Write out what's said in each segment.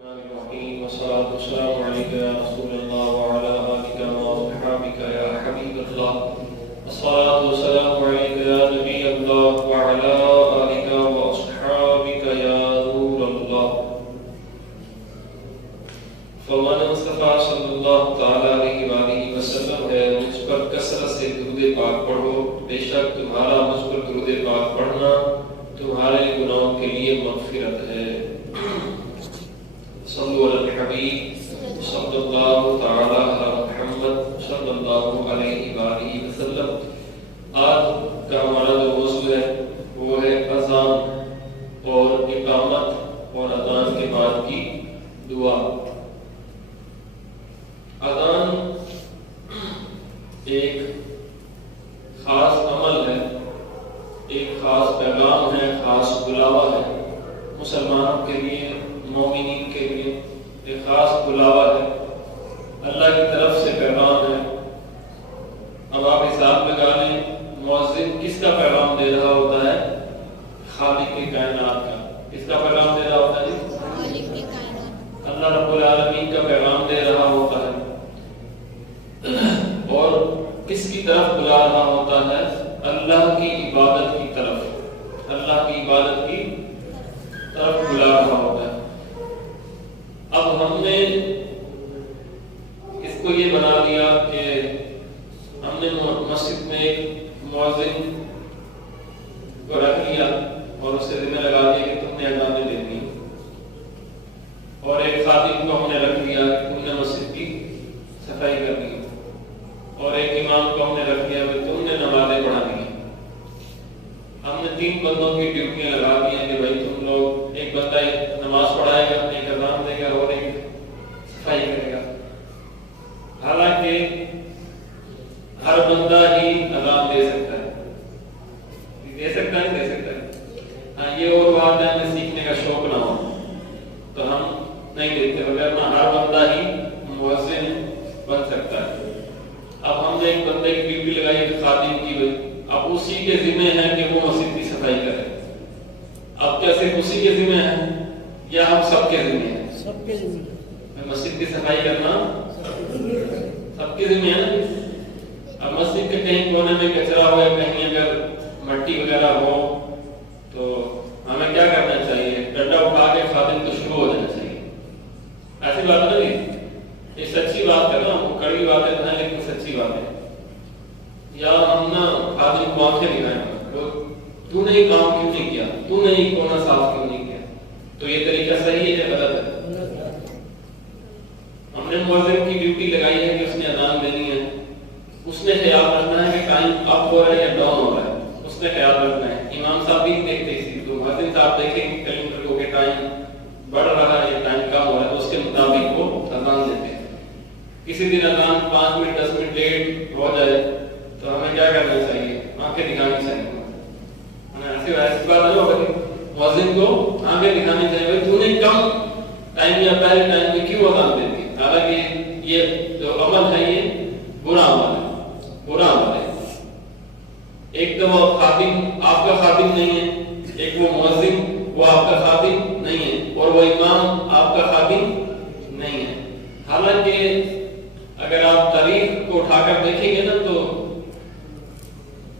الرحيم والصلاة والسلام عليك يا رسول الله وعلى آلك وأصحابك يا حبيب الله. الصلاة والسلام عليك يا نبي الله وعلى آلك وأصحابك يا نور الله. فرمان مصطفیٰ صلی اللہ تعالیٰ علیہ وآلہ وسلم ہے، مجھ پر کثرت سے درود پاک پڑھو، بے شک تمہارا مجھ پر درود پاک پڑھنا تمہارے گناہوں کے لیے مغفرت ہے۔ صلو علی الحبیب صلی اللہ تعالی علی محمد صلی اللہ علیہ وآلہ وسلم۔ آج کا ہمارا جو موضوع ہے وہ ہے اذان اور اقامت اور اذان کے بعد کی دعا۔ اذان ایک خاص عمل ہے، ایک خاص پیغام ہے، خاص بلاوا ہے مسلمانوں کے لیے، مومنین کے لیے ایک خاص بلاوا ہے، اللہ کی طرف سے پیغام ہے۔ اب آپ حساب لگا لیں، مؤذن کس کا پیغام دے رہا ہوتا ہے؟ خالق کی کائنات کا۔ کس کا پیغام دے رہا ہوتا ہے؟ خالق کی کائنات، اللہ رب العالمین کا پیغام دے رہا ہوتا ہے۔ اور کس کی طرف بلا رہا ہوتا ہے؟ اللہ کی عبادت کی طرف، اللہ کی عبادت کی طرف بلا رہا ہوتا ہے۔ اب ہم نے اس کو یہ بنا دیا کہ ہم نے مسجد میں ایک مؤذن کو رکھ لیا اور اسے ذمہ لگا دیا کہ تم نے اذانیں دینی، اور ایک خادم کو ہم نے رکھ لیا کہ تم نے مسجد کی صفائی کرنی، اور ایک امام کو ہم نے رکھ دیا کہ تم نے نمازیں پڑھانی۔ ہم نے تین بندوں کی ڈیوٹیاں لگا دی ہیں کہ بھائی تم لوگ، ایک بندہ نماز پڑھائے گا، ایک اذان دے گا اور ایک صفائی کرے گا۔ حالانکہ ہر بندہ ہی اذان دے سکتا ہے، دے سکتا ہے، دے سکتا ہے۔ ہاں، یہ اور بات ہے ہمیں سیکھنے کا شوق نہ ہو تو ہم نہیں دیتے، وغیرہ ہر بندہ ہی مؤذن بن سکتا ہے۔ اب ہم نے ایک بندے کی ڈیوٹی لگائی ہے خادم کی، اب اسی کے ذمہ ہے کہ وہ مسجد کی صفائی کرے۔ اب کیا صرف اسی کے ذمہ ہے یا ہم سب کے ذمہ ہے؟ سب کے ذمہ ہے۔ مسجد کی صفائی کرنا سب کے ذمہ ہے نا۔ اب مسجد کے کہیں کونے میں کچرا ہو یا کہیں اگر مٹی وغیرہ ہو تو ہمیں کیا کرنا چاہیے؟ ڈنڈا اٹھا کے خادم کو شروع ہو جانا چاہیے۔ ایسی بات نہیں، یہ سچی بات ہے نا، وہ کڑوی باتیں ہیں لیکن سچی بات ہے۔ یا ہم نا خادم کو آنکھیں دکھائیں، تو نے یہ کام کیوں نہیں کیا، تو نے یہ کونا صاف کیوں نہیں کیا، تو یہ طریقہ صحیح ہے یا غلط ہے؟ ہم نے مؤذن کی ڈیوٹی لگائی ہے کہ اس نے اذان دینی ہے، اس نے خیال رکھنا ہے کہ ٹائم اپ ہو رہا ہے یا ڈاؤن ہو رہا ہے، اس نے خیال رکھنا ہے۔ امام صاحب بھی دیکھتے اسی، تو مؤذن صاحب دیکھیں کہ کیلنڈر کو کہ ٹائم بڑھ رہا ہے یا ٹائم کم ہو رہا ہے، تو اس کے مطابق وہ اذان دیتے ہیں۔ کسی دن اذان 5 منٹ 10 منٹ لیٹ ہو جائے تو ہمیں کیا کرنا چاہیے؟ آنکھیں دکھانی چاہیے۔ ایسی بات نہیں ہوگی، مؤذن کو آنکھیں دکھانی چاہیے، بھائی تو نے کم ٹائم یا پہلے ٹائم میں کیوں اذان دیتی؟ حالانکہ یہ جو عمل ہے یہ برا عمل ہے، برا عمل ہے۔ ایک تو وہ خادم آپ کا خادم نہیں ہے، ایک وہ مؤذن وہ آپ کا خادم نہیں ہے، اور وہ امام آپ کا خادم نہیں ہے۔ حالانکہ اگر آپ تاریخ کو اٹھا کر دیکھیں گے نا تو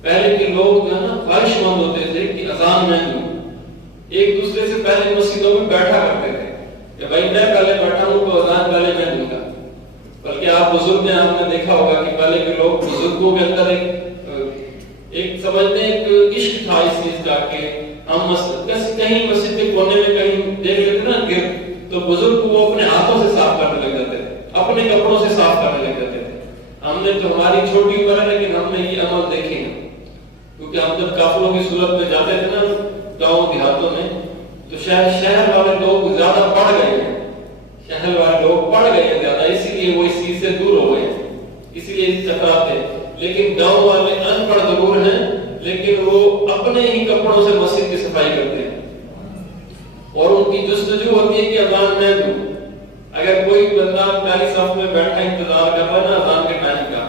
پہلے کے لوگ جو ہے نا خواہش مند ہوتے تھے کہ اذان میں دوں، ایک دوسرے سے پہلے مسجدوں میں بیٹھا کرتے تھے کہ بھائی میں پہلے بیٹھا ہوں تو اذان پہلے میں دوں گا۔ بلکہ آپ بزرگ نے آپ نے دیکھا ہوگا کہ پہلے کے لوگ بزرگوں کے اندر ایک سمجھتے ہیں کہ عشق تھا اس چیز کا کہ ہم کہیں مسجد کے کونے میں کہیں دیکھ لیتے نا گر تو بزرگ کو وہ اپنے ہاتھوں سے صاف کرنے لگ جاتے تھے، اپنے کپڑوں سے صاف کرنے لگ جاتے تھے۔ ہم نے تو ہماری چھوٹی عمر ہے لیکن ہم نے یہ عمل دیکھے ہیں، کیونکہ ہم جب کافروں کی صورت میں جاتے تھے نا گاؤں دیہاتوں میں تو شہر والے لوگ زیادہ پڑھ گئے ہیں، شہر والے لوگ پڑھ گئے ہیں زیادہ، اسی لیے وہ اس چیز سے دور ہو گئے ہیں، اسی لیے ٹکراتے ہیں۔ لیکن گاؤں والے ان پڑھ ضرور ہیں لیکن وہ اپنے ہی کپڑوں سے مسجد کی صفائی کرتے ہیں، اور ان کی جستجو ہوتی ہے کہ اذان میں دوں۔ اگر کوئی بندہ پہلی صف میں بیٹھا انتظار کر رہا ہے نا اذان کے ٹائم کا،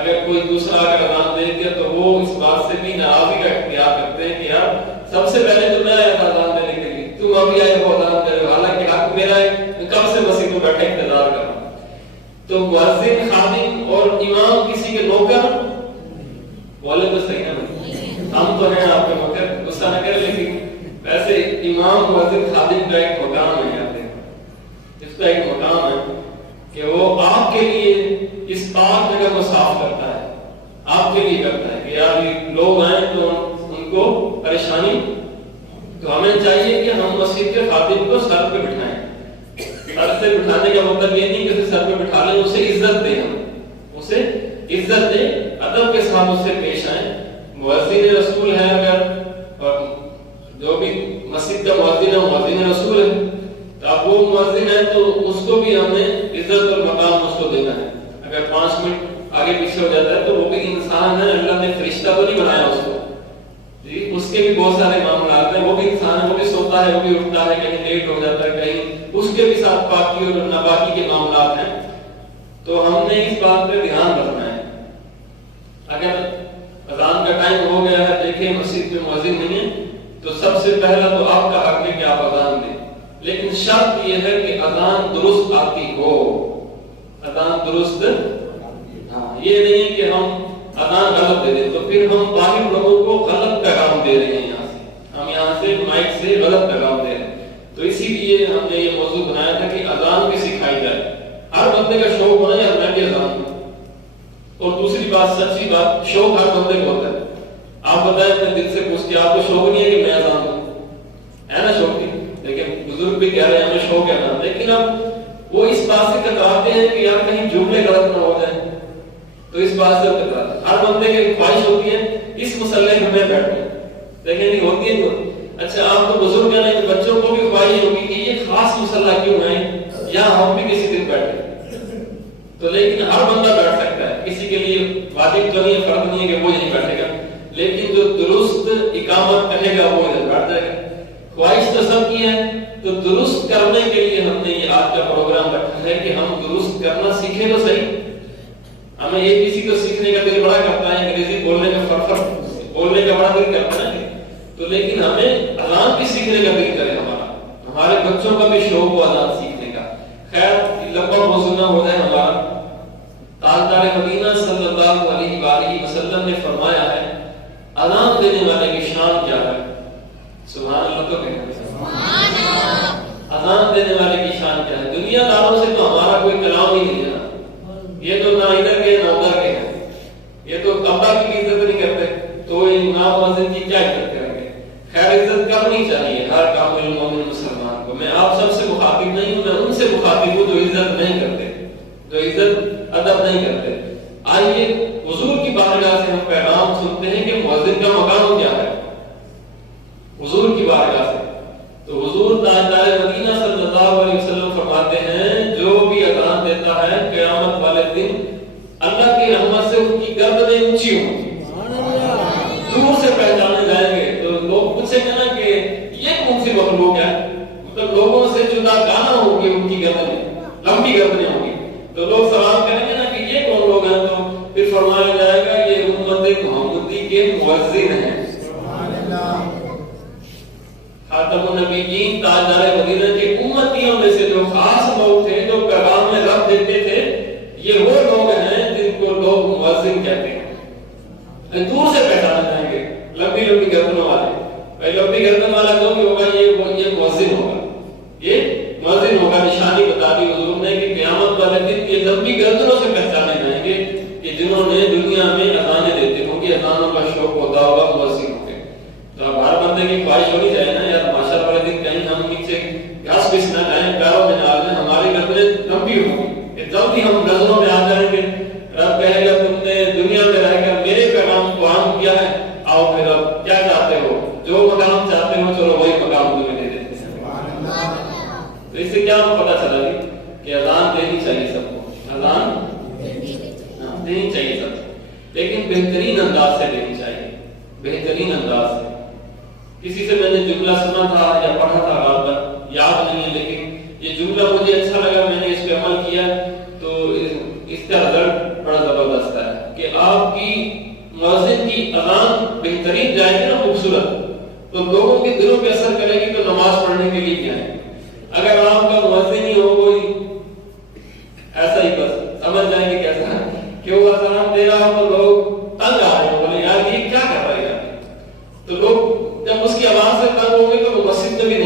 اگر کوئی دوسرا اگر اذان دے دیا تو وہ اس بات سے بھی ناراضگی کا اختیار کرتے ہیں کہ یار سب سے پہلے تو میں آیا تھا اذان دینے کے لیے، تم ابھی آئے ہو اذان دے رہے ہو، حالانکہ حق میرا ہے، امام مؤذن خادم کا ایک مقام ہے، کہتے ہیں اس کا ایک مقام ہے کہ وہ آپ کے لیے اس پاک جگہ کو صاف کرتا ہے، آپ کے لیے کرتا ہے کہ یار یہ لوگ آئیں تو ان کو پریشانی، تو ہمیں چاہیے کہ ہم مسجد کے خادم کو سر پہ بٹھائیں۔ سر سے بٹھانے کا مطلب یہ نہیں کہ اسے سر پہ بٹھا لیں، اسے عزت دیں، ہم اسے عزت دیں، ادب کے ساتھ اس سے پیش آئیں۔ مؤذن رسول ہے اگر، اور جو بھی مسجد کا مؤذن ہے مؤذن رسول ہے، تو اب وہ مؤذن ہے تو اس کو بھی ہمیں عزت اور مقام اس کو دینا ہے۔ اگر 5 منٹ آگے پیچھے ہو جاتا ہے تو وہ بھی انسان ہے، اللہ نے فرشتہ تو نہیں بنایا اس کو جی، اس کے بھی بہت سارے معاملات ہیں، وہ بھی انسان ہے، وہ بھی سوتا ہے، وہ بھی اٹھتا ہے، کہیں لیٹ ہو جاتا ہے، کہیں اس کے بھی ساتھ پاکی اور ناپاکی کے معاملات ہیں۔ تو ہم نے اس بات پہ دھیان رکھنا ہے۔ اگر اذان کا ٹائم ہو گیا ہے، دیکھیں مسجد میں مؤذن نہیں ہے، تو سب سے پہلا تو آپ کا حق ہے کہ آپ اذان دیں، لیکن شرط یہ ہے کہ اذان درست آتی ہو، اذان درست، ہاں یہ نہیں کہ ہم اذان غلط دے دیں تو پھر ہم باہر لوگوں کو غلط پیغام دے رہے ہیں، یہاں سے ہم یہاں سے مائک سے غلط پیغام دے رہے ہیں۔ تو اسی لیے ہم نے یہ موضوع بنایا تھا کہ اذان بھی سکھائی جائے، ہر بندے کا شوق ہونا ہے میں بھی اذان دوں۔ اور دوسری بات، سچی بات، شوق ہر بندے کو ہوتا ہے۔ آپ بتائیں، میں دل سے پوچھ کے آپ کو شوق نہیں ہے کہ میں اذان دوں، ہے نا شوق نہیں، لیکن بزرگ بھی کہہ رہے ہیں ہمیں شوق ہے نا، لیکن اب وہ اس بات سے کتراتے ہیں کہ یار کہیں جملے غلط نہ ہو جائیں، تو اس بات سے کتراتے ہیں۔ ہر بندے کی خواہش ہوتی ہے اس مسئلے میں بیٹھوں، لیکن نہیں ہوتی ہے تو اچھا آپ تو بزرگ ہیں نا، بچوں کو بھی خواہش ہوگی کہ یہ خاص مسئلہ کیوں ہے یا ہم بھی کسی دن بیٹھیں، تو لیکن ہر بندہ بیٹھ سکتا ہے، کسی کے لیے واجب تو نہیں ہے، فرض نہیں ہے کہ وہ یہیں بیٹھے گا، لیکن جو درست اقامت کہے گا وہ ادھر بیٹھ جائے گا۔ خواہش تو سب کی ہے، تو درست کرنے کے لیے ہم نے یہ آج کا پروگرام رکھا ہے کہ ہم درست کرنا سیکھیں تو صحیح۔ ہمیں یہ کسی کو سیکھنے کا دل بڑا کرتا ہے، انگریزی بولنے کا بولنے کا بڑا دل کرتا ہے، تو لیکن ہمیں اذان بھی سیکھنے کا دل کرے، ہمارے بچوں کا بھی شوق ہو اذان سیکھنے کا۔ خیر لمبا موضوع نہ ہو جائے ہمارا، تاجدار مدینہ صلی اللہ علیہ وآلہ وسلم نے فرمایا ہے اذان دینے والے کی شان کیا ہے، سبحان اللہ تو کہنا، سبحان اللہ، اذان دینے والے کی شان کیا ہے۔ دنیا داروں سے تو ہمارا کوئی کلام ہی نہیں ہے، یہ تو نہ ادھر کے نہ ادھر کے ہیں، یہ تو ابا کی عزت نہیں کرتے تو امام مؤذن کی کیا عزت کریں گے؟ خیر عزت کرنی چاہیے ہر کامل مومن مسلمان کو۔ میں آپ سب سے مخاطب نہیں ہوں، میں ان سے مخاطب ہوں جو عزت نہیں کرتے، جو عزت ادب نہیں کرتے۔ آئیے حضور کی بارگاہ سے ہم پیغام سنتے ہیں کہ مؤذن کا مقام کیا ہے، حضور کی بارگاہ سے۔ تو حضور تاجدار مدینہ صلی اللہ علیہ وسلم فرماتے ہیں جو بھی اذان دیتا ہے قیامت والے دن اللہ کی رحمت سے ان کی گردنیں اونچی ہوں، دور سے پہچانے جائیں گے۔ تو لوگ پوچھیں گے نا کہ یہ کون سی مخلوق ہے، مطلب لوگوں سے جدا گانا ہوگی، ان کی گردنیں لمبی گردنیں ہوں گی، تو لوگ سلام کریں گے نا کہ یہ کون لوگ ہیں، تو پھر فرمایا جائے گا یہ امت محمدی کے مؤذن ہیں۔ خاتم النبیین تاجدار مدینہ کے امتیوں میں سے جو خاص لوگ تھے جو پیغام میں رب دیتے تھے، یہ وہ لوگ ہیں جن کو لوگ مؤذن کہتے ہیں۔ دور سے پہچانے جائیں گے، لمبی لمبی گردنوں والے، لمبی گردن والا کون ہوگا؟ یہ مؤذن ہوگا، یہ مؤذن ہوگا۔ نشانی بتا دی حضور نے کہ قیامت والے دن یہ لمبی گردنوں سے پہچانے جائیں گے کہ جنہوں نے دنیا میں اذانیں دیتے ہوں گے، اذانوں کا شوق ہوتا ہوگا، مؤذن ہوں گے۔ تو اب ہر بندے کی خواہش ہونی چاہیے نا یار معاشر والے دن کہیں ہم نیچے گھاس پس نہ جائیں، پیروں میں نہ جائیں، ہماری گردنیں لمبی ہوں گی، جلدی ہم نظروں میں آ جائیں گے۔ رب کہے گا تم نے دنیا میں رہ کر میرے پیغام کو عام کیا ہے، آؤ پھر اب کیا چاہتے ہو، جو مقام چاہتے ہو چلو وہی مقام تمہیں دے دیتے ہیں۔ تو اس سے کیا پتا چلا کہ اذان دینی چاہیے سب کو، اذان دینی چاہیے سب کو، لیکن بہترین انداز سے دینی چاہیے، بہترین انداز سے۔ کسی سے میں نے جملہ سنا تھا یا پڑھا تھا، غالباً یاد نہیں ہے، لیکن یہ جملہ مجھے اچھا لگا، میں نے اس پہ عمل کیا، تو اس کا رزلٹ بڑا زبردست ہے کہ آپ کی مؤذن کی اذان بہترین جائے گی نا، خوبصورت، تو لوگوں کے دلوں پہ اثر کرے گی، تو نماز پڑھنے کے لیے کیا ہے۔ اگر آپ کا مؤذن ہی ہو کوئی ایسا ہی، بس سمجھ جائیں گے کیسا ہے کہ وہ اذان دے رہا ہو تو لوگ تنگ آ رہے ہوں، بولے یار یہ کیا کر رہا ہے یار، تو لوگ جب اس کی آواز سے تنگ ہوں گے تو وہ مسجد میں بھی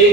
1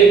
1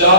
4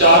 4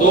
2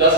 10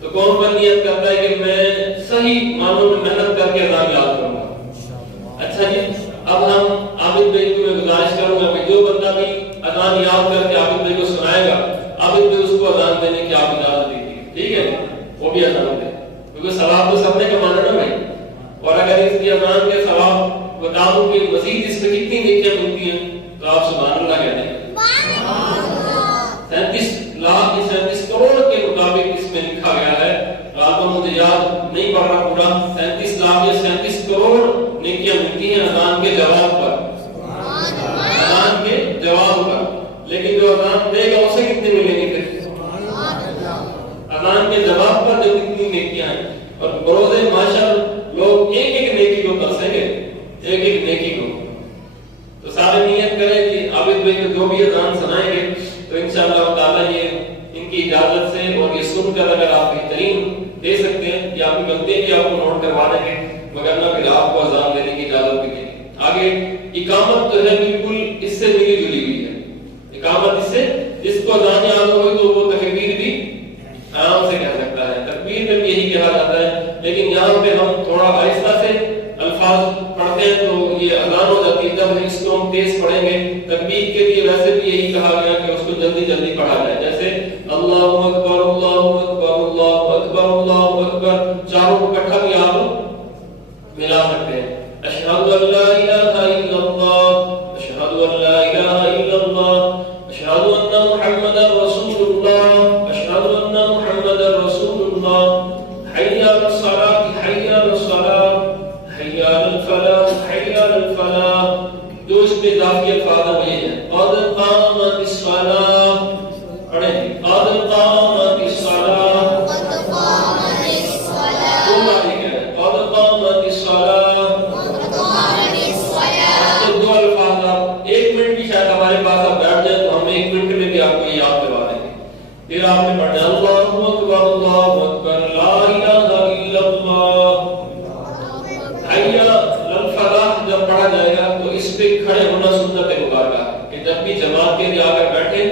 تو کون کون نیت کرتا ہے کہ میں صحیح معنوں میں محنت کر کے اذان یاد کروں گا؟ اچھا جی، اب ہم عابد بھائی کو میں گزارش کروں گا کہ جو بندہ بھی اذان یاد کر کے عابد بھائی کو سنائے گا، عابد بھائی اس کو اذان دینے کی آپ اجازت دیجیے، ٹھیک ہے؟ وہ بھی اذان دے، کیونکہ ثواب تو سب نے کمانا نا بھائی. اور اگر اس کی اذان کے ثواب بتاؤں کہ مزید اس میں کتنی نیکیاں ملتی ہیں تو آپ سبحان اللہ کہتے ہیں. 37 کروڑ کے مطابق اس میں لکھا گیا ہے، غالباً مجھے یاد نہیں پڑ رہا پورا، 37 لاکھ یا 37 کروڑ نیکیاں ملتی ہیں اذان کے جواب پر، اذان کے جواب پر. لیکن جو اذان دے گا اسے کتنے ملیں گے پھر؟ اذان کے جواب پر جو کتنی نیکیاں ہیں. اور بروز معاشر لوگ ایک ایک نیکی کو ترسیں گے، ایک ایک نیکی کو. تو سارے نیت کریں کہ عابد بھائی کو جو بھی اذان سنائیں گے تو انشاءاللہ تعالیٰ یہ ان کی اجازت سے اور یہ سن کر اگر آپ بہترین دے سکتے ہیں یا آپ کی غلطی بھی آپ کو نوٹ کروا دیں گے، مگر نہ پھر آپ کو اذان دینے کی اجازت بھی دیں. آگے اقامت جو ہے بالکل اس سے ملی جلی ہوئی ہے. اقامت اس سے جس کو اذان یاد ہوئی تو وہ تکبیر بھی آرام سے کہہ سکتا ہے، تکبیر میں بھی یہی کہا جاتا ہے. لیکن یہاں پہ ہم تھوڑا آہستہ سے الفاظ پڑھتے ہیں تو یہ اذان ہو جاتی ہے. جب اس کو ہم تیز پڑھیں گے تکبیر کے لیے ویسے بھی یہی کہا گیا کہ اس کو جلدی جلدی پڑھا جائے. جیسے اللہ اکبر اللہ اکبر اللہ اکبر اللہ اکبر، چاروں کو اکٹھا بھی آپ ملا سکتے ہیں. اشہد ان لا الہ الا اللہ، اشہد ان لا الہ الا اللہ، اشہد ان محمد رسول اللہ، اشہد ان محمد رسول اللہ، حی علی الصلاۃ حی علی الصلاۃ حی علی الفلاح حی علی الفلاح. جو اس پہ اضافی الفاظ یہ ہیں، قد قامت الصلاۃ، پڑھیں قد قامت الصلاۃ، قد قامت الصلاۃ، قد قامت الصلاۃ، قد قامت الصلاۃ. دو الفاظ آپ ایک منٹ کی شاید ہمارے پاس آپ بیٹھ جائیں تو ہم ایک منٹ میں بھی آپ کو یہ یاد کروا دیں گے. پھر آپ نے پڑھنا اللہ اکبر لا الہ الا اللہ، حی علی الفلاح. جب پڑھا جائے گا تو اس پہ کھڑے ہونا سنت مبارکہ ہے کہ جب بھی جماعت کے لیے آ کر بیٹھے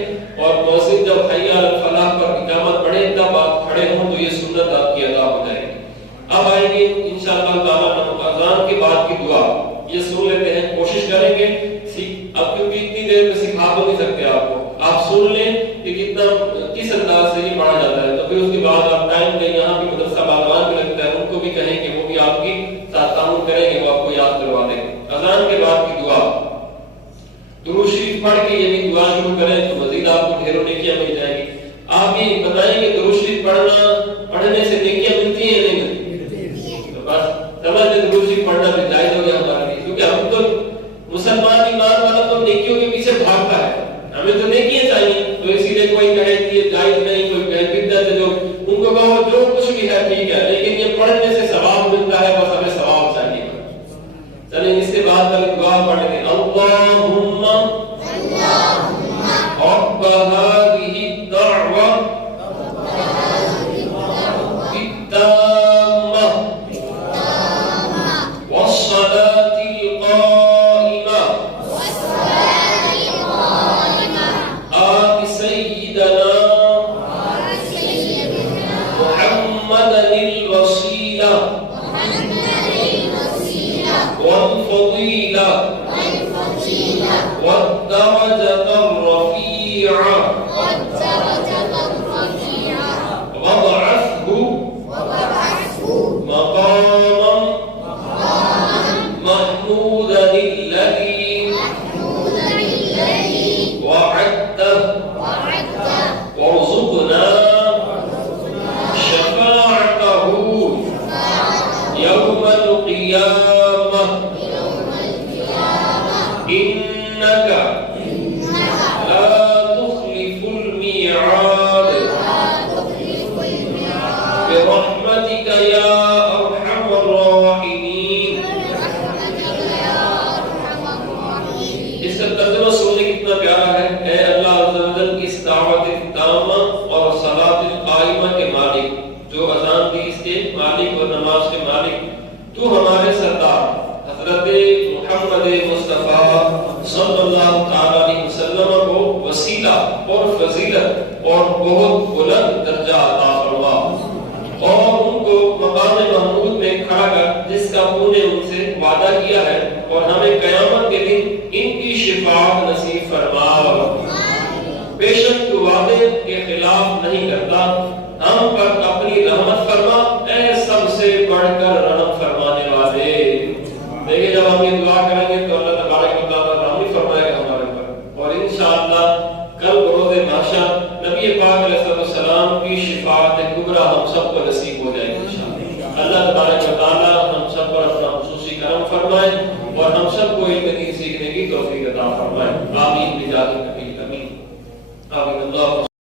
اور مؤذن جب حی علی الفلاح پر اقامت پڑھے تب آپ کھڑے ہوں تو یہ سنت آپ کی ادا ہو جائے گی. اب آئیں گے انشاءاللہ تعالیٰ اذان کے بعد کی دعا، یہ سن لیتے ہیں، کوشش کریں گے. اب کیونکہ اتنی دیر میں سکھا تو نہیں سکتے آپ کو، آپ سن لیں کہ کتنا کس انداز سے یہ پڑھا جاتا ہے. تو پھر اس کے بعد آپ ٹائم دیں، یہاں بھی مدرسہ باغبان بھی لگتا ہے، ان کو بھی کہیں کہ وہ بھی آپ کی ساتھ تعاون کریں گے، وہ آپ کو یاد کروا دیں. اذان کے بعد کی دعا، درود شریف پڑھ کے یہ بھی دعا شروع کریں تو مزید آپ کو ڈھیروں نیکیاں مل جائیں گی. آپ یہ بتائیں کہ درود شریف پڑھنے سے نیکیاں ملتی ہیں یا نہیں ملتی؟ تو بس سمجھ لیں درود شریف پڑھنا بھی جائز ہو گیا ہمارے لیے، کیونکہ ہم تو مسلمان ایمان والا تو نیکیوں کے پیچھے بھاگتا ہے، ہمیں تو نیکیاں چاہیے. تو اسی لیے کوئی کہے کہ یہ جائز نہیں، کوئی کہے بدعت ہے، جو ان کو کہو جو کچھ بھی ہے ٹھیک ہے، لیکن یہ پڑھنے سے ثواب ملتا ہے، بس ہمیں ثواب چاہیے. چلیں اس کے بعد پہلے دعا پڑھ لیں. اللہم رب هذه الدعوة التامة والصلاة القائمة آت سيدنا محمدا الوسيلة والفضيلة والدرجة الرفيعة وابعثه مقاما محمودا الذي وعدته وارزقنا شفاعته يوم القيامة إنك لا تخلف الميعاد برحمتك يا أرحم الراحمين. اس کا ترجمہ سننے کتنا پیارا ہے. اے اللہ عز و جل اس دعوت تامہ اور صلاۃ القائمہ کے مالک، جو اذان دی اس کے مالک اور نماز کے مالک، تو ہمارے سردار حضرت محمد مصطفیٰ صلی اللہ تعالی علیہ وسلم کو وسیلہ اور فضیلت اور بہت بلند درجہ عطا فرما. انصاف نہیں کرتا، ہم پر اپنی رحمت فرما اے سب سے بڑھ کر رحم فرمانے والے۔ دیکھیں جب ہم یہ دعا کریں گے تو اللہ تبارک و تعالیٰ رحم ہی فرمائے گا ہمارے پر، اور انشاءاللہ کل بروز محشر نبی پاک علیہ السلام کی شفاعت کبریٰ ہم سب کو نصیب ہو جائے گی انشاءاللہ۔ اللہ تبارک و تعالیٰ ہم سب پر اپنا خصوصی کرم فرمائے اور ہم سب کو علم دین سیکھنے کی توفیق عطا فرمائے۔ آمین بجاہ النبی الامین۔ آمین۔ اللہ